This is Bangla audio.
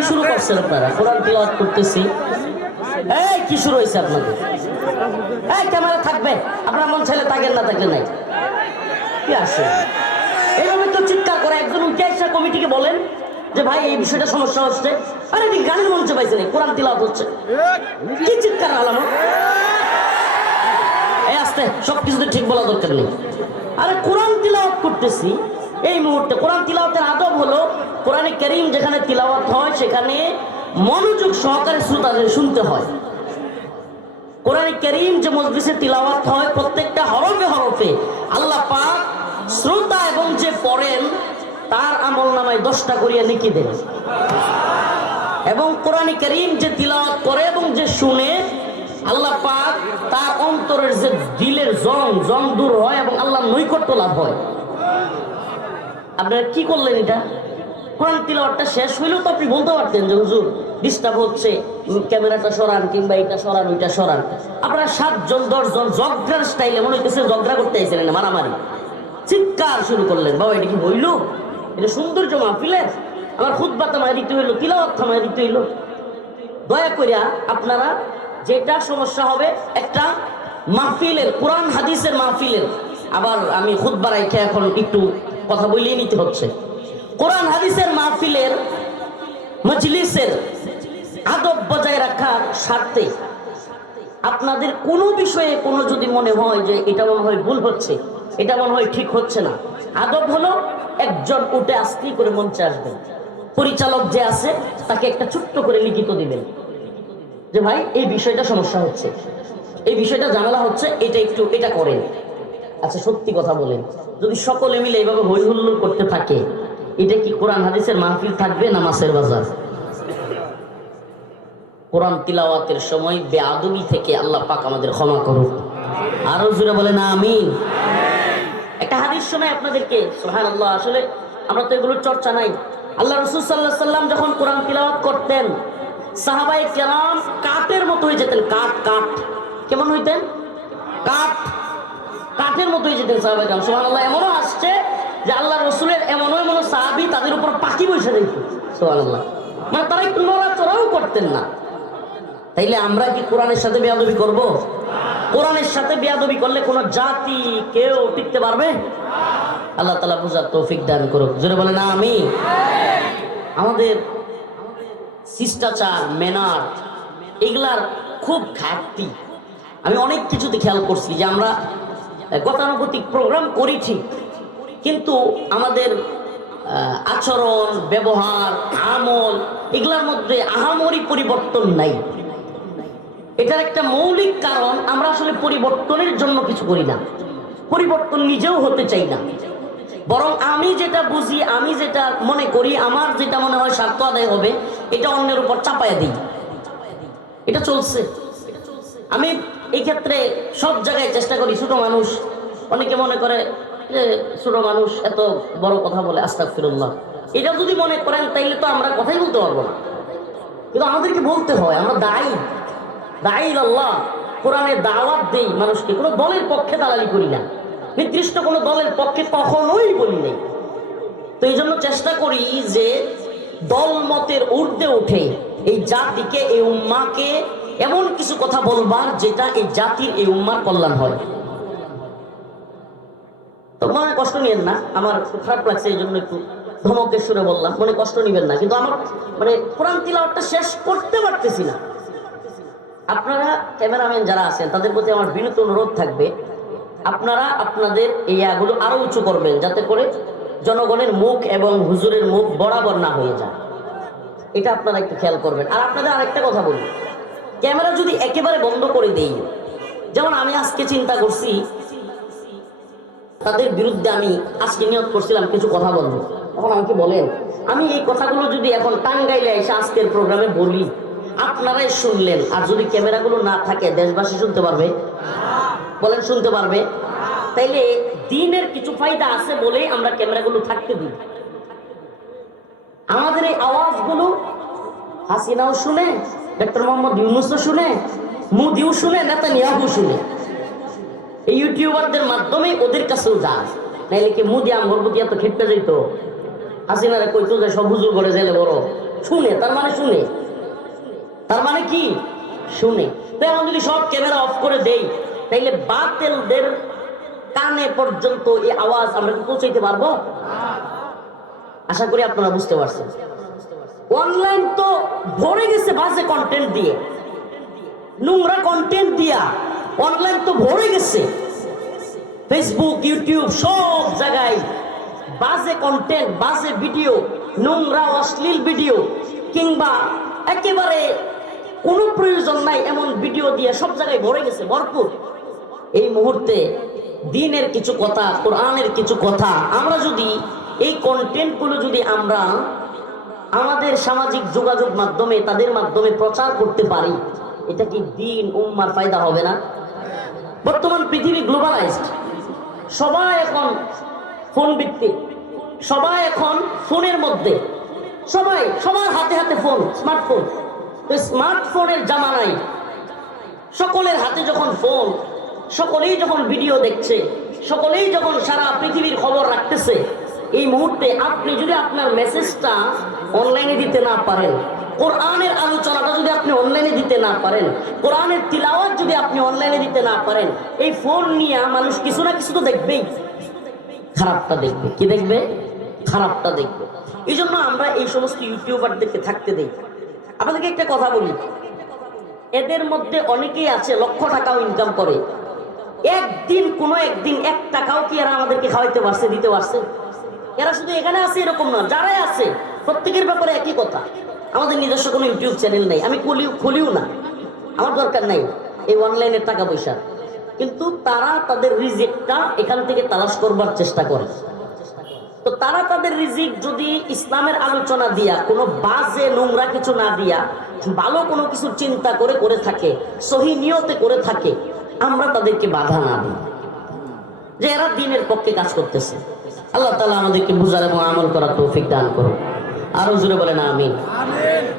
কি শুরু করছেন আপনারা? কোরআন তিলাওয়াত করতেছি, এই কি শুরু হয়েছে আপনাদের? এই ক্যামেরা থাকবে, আপনার মন চাইলে থাকেন, না থাকলে নাই। কি আসে এইভাবে তো চিৎকার করে? একজন উঠে এসে কমিটিকে বলেন যে ভাই এই বিষয়টা সমস্যা হচ্ছে। আরে ঠিক গানের মঞ্চে পাইছে না, কোরআন তিলাওয়াত হচ্ছে, কি চিৎকার আলাম? এই আস্তে, সবকিছুতে ঠিক বলা দরকার নেই। আরে কোরআন তিলাওয়াত করতেছি এই মুহূর্তে। কোরআন তিলাওয়াতের আদব হলো, কোরআনে কারীম যেখানে তিলাওয়াত হয় সেখানে মনোযোগ সহকারে শ্রোতাদের শুনতে হয়। কোরআনে কারীম যে মজলিসে তিলাওয়াত হয় প্রত্যেকটা হরফে হরফে আল্লাহ পাক শ্রোতা এবং যে পড়েন তার আমলনামায় 10টা করিয়া লিখে দেন। এবং কোরআনে কারীম যে তিলাওয়াত করে এবং যে শুনে আল্লাহ পাক তার অন্তরের যে দিলের জং দূর হয় এবং আল্লাহর নৈকট্য লাভ হয়। আপনারা কি করলেন? এটা কোরআন তিলাওয়াতটা শেষ হইলেও তো আপনি বলতে পারতেন যে হুজুর ডিস্টার্ব হচ্ছে, ক্যামেরাটা সরান, কিংবা এটা সরান, ওইটা সরান। আপনারা 7 জন 10 জন জগরার স্টাইলে মনে হইতেছে জগরা করতে আইছিলেন, মারামারি চিৎকার শুরু করলেন। বাবা এটা কি হইল? এটা সৌন্দর্য মাহফিলের? আমার খুতবা থামায় দিতে হইলো, তিলাওয়াত থামায় দিতে হইলো। দয়া করিয়া আপনারা, যেটা সমস্যা হবে একটা মাহফিলের, কোরআন হাদিসের মাহফিলের, আবার আমি খুতবা রাইখে এখন একটু কথা বলেই নিতে হচ্ছে। কোরআন হাদিসের মাহফিলের মজলিসের আদব বজায় রাখার স্বার্থে আপনাদের কোনো বিষয়ে কোনো যদি মনে হয় যে এটা মনে হয় ভুল হচ্ছে, এটা মনে হয় ঠিক হচ্ছে না, আদব হলো একজন উঠে আস্তে করে মঞ্চে আসবেন, পরিচালক যে আছে তাকে একটা ছোট্ট করে লিখিত দিবেন যে ভাই এই বিষয়টা সমস্যা হচ্ছে, এই বিষয়টা ঝামেলা হচ্ছে, এটা একটু এটা করেন। আচ্ছা সত্যি কথা বলেন, যদি সকলে মিলে এইভাবে হই হুল্লোড় করতে থাকে, এটা কি কোরআন হাদিসের মাহফিল থাকবে না মাছের বাজার? কোরআন তিলাওয়াতের সময় বেআদবি থেকে আল্লাহ পাক আমাদের ক্ষমা করুক। আরো জোরে বলেন আমিন। একটা হাদিস শোনাই আপনাদেরকে, সুবহানাল্লাহ। আসলে আমরা তো এগুলোর চর্চা নাই। আল্লাহ রাসূল সাল্লাল্লাহু আলাইহি সাল্লাম যখন কোরআন তিলাওয়াত করতেন, সাহাবায়ে কেরাম কাঠের মতো হয়ে যেতেন। কাঠ কেমন হইতেন? কাঠের মতো হয়ে যেতেন সাহাবায়ে কেরাম। সুবহানাল্লাহ। এমনও আসছে যে আল্লাহ রসুলের এমন সাহাবী তাদের উপর পাখি বসে যেত। সুবহানাল্লাহ। মানে তারা একটু নড়াচড়াও করতেন না। তাইলে আমরা কি কোরআনের সাথে বেয়াদবি করব? কোরআনের সাথে বেয়াদবি করলে কোন জাতি কেউ টিকতে পারবে? আল্লাহ তাআলা বুঝার তৌফিক দান করুক। জোরে বলেন আমিন। আমাদের শিষ্টাচার, ম্যানার, এগুলার খুব ঘাটতি। আমি অনেক কিছুতে খেয়াল করছি যে আমরা গতানুগতিক প্রোগ্রাম করেছি, কিন্তু আমাদের আচরণ, ব্যবহার, আমল এগুলার মধ্যে আহামরি পরিবর্তন নাই। এটার একটা মৌলিক কারণ, আমরা আসলে পরিবর্তনের জন্য কিছু করি না, পরিবর্তন নিজেও হতে চাই না। বরং আমি যেটা বুঝি, আমি যেটা মনে করি, আমার যেটা মনে হয় স্বার্থ আদায় হবে, এটা অন্যের উপর চাপায়া দিই। এটা চলছে। আমি এই ক্ষেত্রে সব জায়গায় চেষ্টা করি। ছোট মানুষ, অনেকে মনে করে যে ছোট মানুষ এত বড় কথা বলে, আস্তাগফিরুল্লাহ। এটা যদি মনে করেন তাইলে তো আমরা কথাই বলতে পারবো না, কিন্তু আমাদেরকে বলতে হয়। আমরা দায়ী আল্লাহ, কোরআনে দাওয়াত দেই মানুষকে। কোনো দলের পক্ষে দালালি করি না, নির্দিষ্ট কোনো দলের পক্ষে কখনোই বলি নাই। তো এই জন্য চেষ্টা করি যে দল মতের ঊর্ধ্বে উঠে এই জাতিকে, এই উম্মাকে এমন কিছু কথা বলবার যেটা এই জাতির, এই উম্মার কল্যাণ হয়। তো মনে কষ্ট নিবেন না, আমার খুব খারাপ লাগছে এই জন্য একটু ধমকের সুরে বললাম, মনে কষ্ট নিবেন না। কিন্তু আমার মানে কোরআন তিলাওয়াতটা শেষ করতে পারতেছি না। আপনারা ক্যামেরাম্যান যারা আছেন তাদের প্রতি আমার বিনীত অনুরোধ থাকবে, আপনারা আপনাদের এই আগুলো আরো উঁচু করবেন, যাতে করে জনগণের মুখ এবং হুজুরের মুখ বরাবর না হয়ে যায়। এটা আপনারা একটু খেয়াল করবেন। আর আপনাদের আরেকটা কথা বলি, ক্যামেরা যদি একেবারে বন্ধ করে দেই, যেমন আমি আজকে চিন্তা করছি তাদের বিরুদ্ধে, আমি আজকে নিয়ত করছিলাম কিছু কথা বলবো। এখন আমাকে বলেন, আমি এই কথাগুলো যদি এখন টাঙ্গাইলে এসে আজকের প্রোগ্রামে বলি, আপনারাই শুনলেন, আর যদি ক্যামেরাগুলো না থাকে দেশবাসী শুনতে পারবে? বলেন শুনতে পারবে? তাইলে দ্বীনের কিছু ফায়দা আছে বলেই আমরা ক্যামেরাগুলো থাকতে দিই। আমাদের এই আওয়াজগুলো হাসিনাও শুনে, ডক্টর মোহাম্মদ ইউনূসও শুনে, মোদিও শুনে, নেতানিয়াহু শুনে। এই ইউটিউবারদের মাধ্যমে ওদের কাছেও যায়। নাইলে কি মোদি আমার প্রতি এত ক্ষেপে যেত? হাসিনারে কইতো যে সব হুজুর করে জেলে বড়, শুনে, তার মানে শুনে, তার মানে কি শুনে। তো এখন যদি সব ক্যামেরা অফ করে দেই তাইলে বাতিলদের কানে পর্যন্ত এই আওয়াজ আমরা কি পৌঁছাইতে পারবো? আশা করি আপনারা বুঝতে পারছেন। অনলাইন তো ভরে গেছে বাজে কন্টেন্ট দিয়ে, নোংরা কন্টেন্ট দিয়া অনলাইন তো ভরে গেছে। ফেসবুক, ইউটিউব সব জায়গায় বাজে কন্টেন্ট, বাজে ভিডিও, নোংরা অশ্লীল ভিডিও, কিংবা একেবারে কোনো প্রয়োজন নাই এমন ভিডিও দিয়ে সব জায়গায় ভরে গেছে, ভরপুর। এই মুহূর্তে দ্বীনের কিছু কথা, কোরআনের কিছু কথা আমরা যদি এই কন্টেন্টগুলো যদি আমরা আমাদের সামাজিক যোগাযোগ মাধ্যমে তাদের মাধ্যমে প্রচার করতে পারি, এটা কি দ্বীন উম্মার ফায়দা হবে না? বর্তমান পৃথিবী গ্লোবালাইজড, সবাই এখন ফোন ভিত্তিক, সবাই এখন ফোনের মধ্যে, সবাই সবার হাতে হাতে ফোন, স্মার্টফোন। তো স্মার্টফোনের জামানায় সকলের হাতে যখন ফোন, সকলেই যখন ভিডিও দেখছে, সকলেই যখন সারা পৃথিবীর খবর রাখতেছে, এই মুহূর্তে আপনি যদি আপনার মেসেজটা অনলাইনে দিতে না পারেন, কোরআনের আলোচনাটা যদি আপনি অনলাইনে দিতে না পারেন, কোরআনের তিলাওয়াত যদি আপনি অনলাইনে দিতে না পারেন, এই ফোন নিয়ে মানুষ কিছু না কিছু তো দেখবেই, খারাপটা দেখবে। কি দেখবে? খারাপটা দেখবে। এই জন্য আমরা এই সমস্ত ইউটিউবারদেরকে থাকতে দেই। আপনাদেরকে একটা কথা বলি, এদের মধ্যে অনেকেই আছে লক্ষ টাকাও ইনকাম করে, একদিন কোনো একদিন 1 টাকাও কি এরা আমাদেরকে খাওয়াইতে পারছে, দিতে পারছে? এরা শুধু এখানে আছে এরকম না, যারাই আছে প্রত্যেকের ব্যাপারে একই কথা। আমাদের নিজস্ব কোনো ইউটিউব চ্যানেল নেই, আমি খুলিও না, আমার দরকার নাই এই অনলাইনের টাকা পয়সা। কিন্তু তারা তাদের রিজিকটা এখান থেকে তালাশ করবার চেষ্টা করে। তো তারা তাদের রিজিক যদি ইসলামের আলোচনা দিয়া, কোনো বাজে নোংরা কিছু না দিয়া, ভালো কোনো কিছু চিন্তা করে করে থাকে, সহি নিয়তে করে থাকে, আমরা তাদেরকে বাধা না দিই, যে এরা দ্বীনের পক্ষে কাজ করতেছে। আল্লাহ তাআলা আমাদেরকে বুঝার এবং আমল করার তৌফিক দান করুন। আরো জোরে বলেন আমিন।